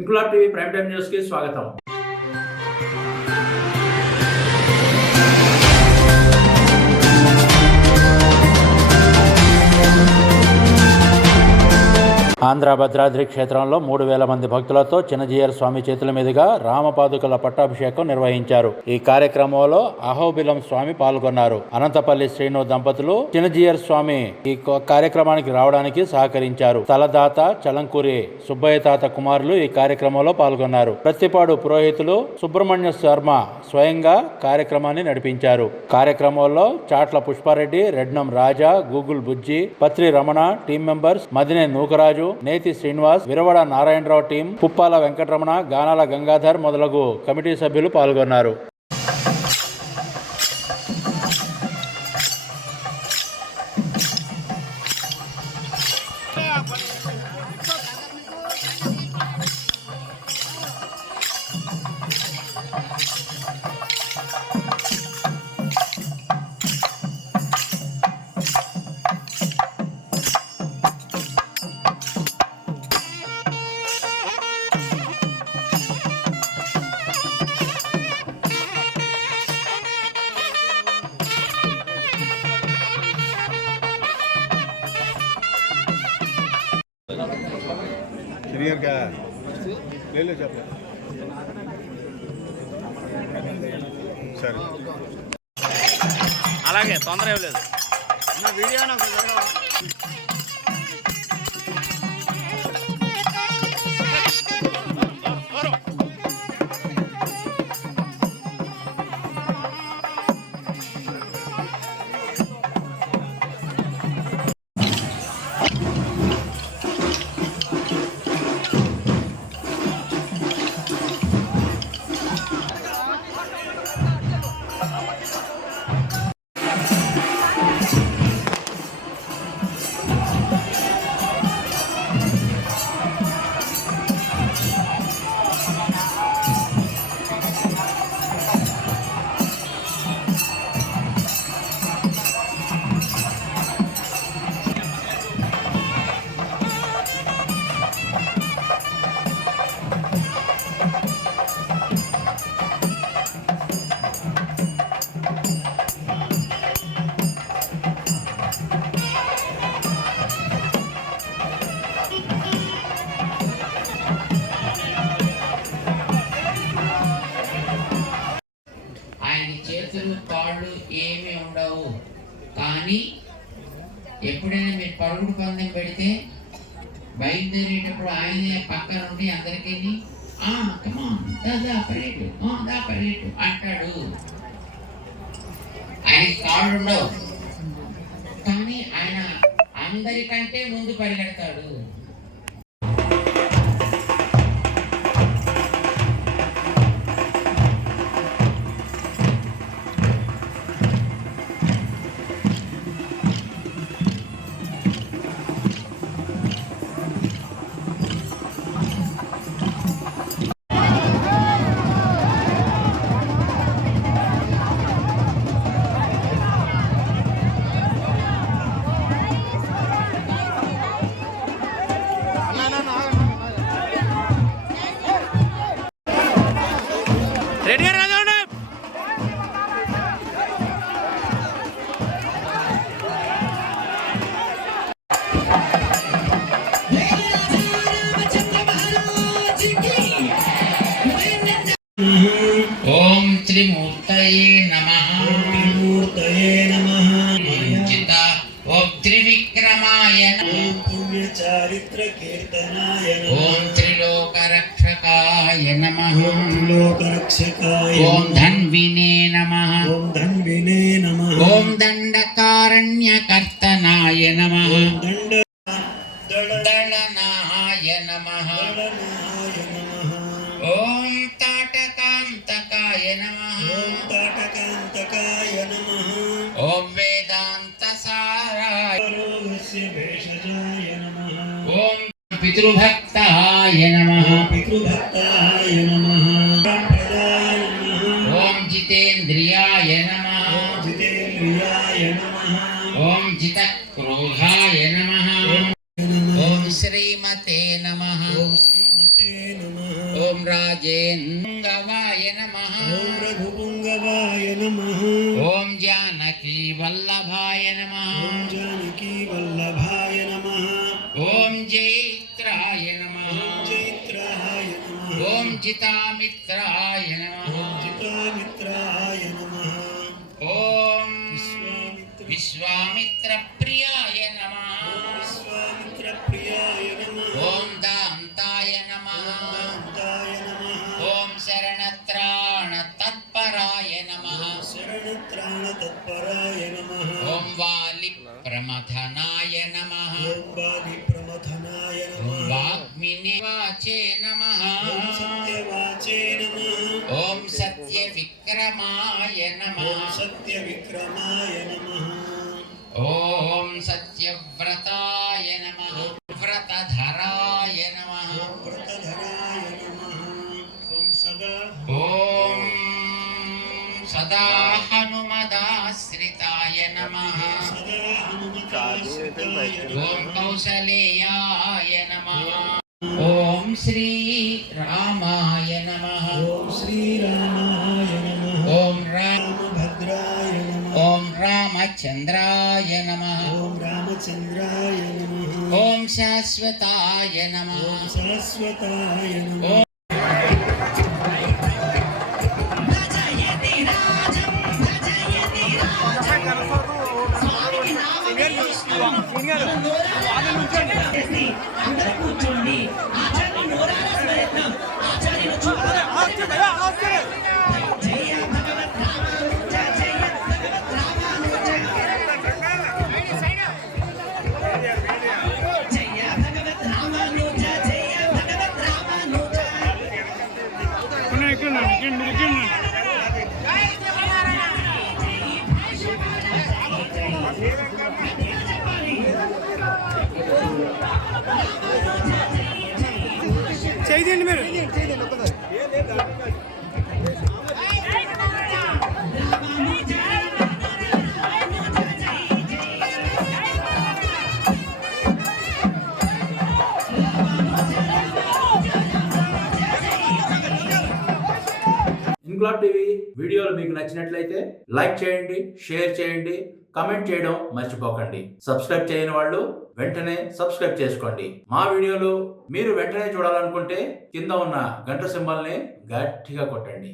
Inquilab TV prime time news కి స్వాగతం. ఆంధ్ర భద్రాద్రి క్షేత్రంలో 3,000 మంది భక్తులతో చిన్నజీయర్ స్వామి చేతుల మీదుగా రామపాదుకల పట్టాభిషేకం నిర్వహించారు. ఈ కార్యక్రమంలో అహోబిలం స్వామి పాల్గొన్నారు. అనంతపల్లి శ్రీను దంపతులు చిన్నజీయర్ స్వామి ఈ కార్యక్రమానికి రావడానికి సహకరించారు. తలదాత చలంకూరి సుబ్బయ్య తాత కుమారులు ఈ కార్యక్రమంలో పాల్గొన్నారు. ప్రత్తిపాడు పురోహితులు సుబ్రహ్మణ్య శర్మ స్వయంగా కార్యక్రమాన్ని నడిపించారు. కార్యక్రమంలో చాట్ల పుష్పారెడ్డి, రెడ్నం రాజా, గూగుల్ బుజ్జి, పత్రి రమణ, టీం మెంబర్స్ మదినే నూకరాజు, నేతి శ్రీనివాస్, విరవడ నారాయణరావు టీం, పుప్పాల వెంకటరమణ, గానాల గంగాధర్ మొదలగు కమిటీ సభ్యులు పాల్గొన్నారు. सीनियर क्या ले लो जब सर అలాగే తొందర ఏం లేదు. వీడియో కాళ్ళు ఏమీ ఉండవు. కానీ ఎప్పుడైనా మీరు పరుగుడు పందెం పెడితే బయలుదేరేటప్పుడు ఆయనే పక్క నుండి అందరికీ పరిగెట్టు అంటాడు. ఆయనకి కాళ్ళు ఉండవు, కానీ ఆయన అందరికంటే ముందు పరిగెడతాడు. రెడీ రాజా ఓం త్రిమూర్తయే నమః. ఓం త్రివిక్రమాయ నమః. పుణ్యచారిత్ర కీర్తనాయ నమః. ఓం త్రిలోకరక్షకాయ నమః. ఓం ధన్వినే నమః. ఓం దండకారణ్యకర్తనాయ నమః. దళనాయ నమః. ఓం తాటకాంతకాయ నమః. ఓం వేదాంత సారాయ. ఓం పితృభక్తాయ నమః. జితేంద్రియాయ నమః जितेन्द्रियाय नमः ఓం జితక్రోధాయ నమః ఓం శ్రీమతే నమః ॐ श्रीमते नमः ఓం రాజేంద్రవాయ నమః ॐ रघुपुङ्गवाय नमः ఓం జానకీ వల్లభాయ నమః ॐ जानकीवल्लभाय नमः ఓం జైత్రాయ నమః ॐ चैत्राय नमः ఓం జితామిత్రాయ నమః ॐ जितामित्राय नमः ఓం विश्वामित्र విశ్వామిత్ర ప్రియాయ నమః विश्वामित्रप्रियाय नमः ఓం దాంతాయ నమః दान्ताय नमः ఓం శరణత్రాణ తత్పరాయ నమః शरणत्राणतत्पराय नमः ఓం వాలి ప్రమథనాయ నమః ॐ बालिप्रमथनाय ఓం नमः వాగ్మినివాచే నమః ॐ सत्यवाचे नमः ఓం సత్య విక్రమాయ ॐ నమః सत्यविक्रमाय नमः ఓం సత్యవ్రతాయ నమః వ్రతధరాయ నమః ॐ व्रतधराय नमः ॐ सदा ఓం సదా హనుమదాశ్రితాయ నమః सदा हनुमताश्रिताय ఓం नमः కౌసలేయాయ నమః ఓం శ్రీ రామాయ నమః ॐ श्रीरामाय नमः ఓం रामभद्राय नमः ఓం రామచంద్రాయ నమః ॐ रामचन्द्राय नमः ఓం శాశ్వతాయ నమః ॐ शाश्वताय नमः ఇంక్లాబ్ టీవీ వీడియోలు మీకు నచ్చినట్లయితే లైక్ చేయండి, షేర్ చేయండి, కమెంట్ చేయడం మర్చిపోకండి. సబ్స్క్రైబ్ చేయని వాళ్ళు వెంటనే సబ్స్క్రైబ్ చేసుకోండి. మా వీడియోలు మీరు వెంటనే చూడాలనుకుంటే కింద ఉన్న గంట సింబల్ని గట్టిగా కొట్టండి.